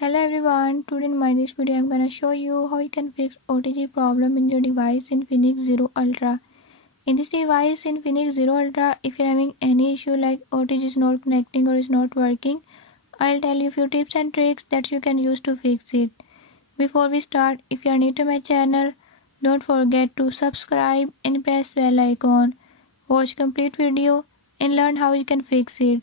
Hello everyone, today in this video I'm gonna show you how you can fix OTG problem in your device in Infinix Zero Ultra. In this device in Infinix Zero Ultra, if you're having any issue like OTG is not connecting or is not working, I'll tell you few tips and tricks that you can use to fix it. Before we start, if you are new to my channel, don't forget to subscribe and press bell icon. Watch complete video and learn how you can fix it.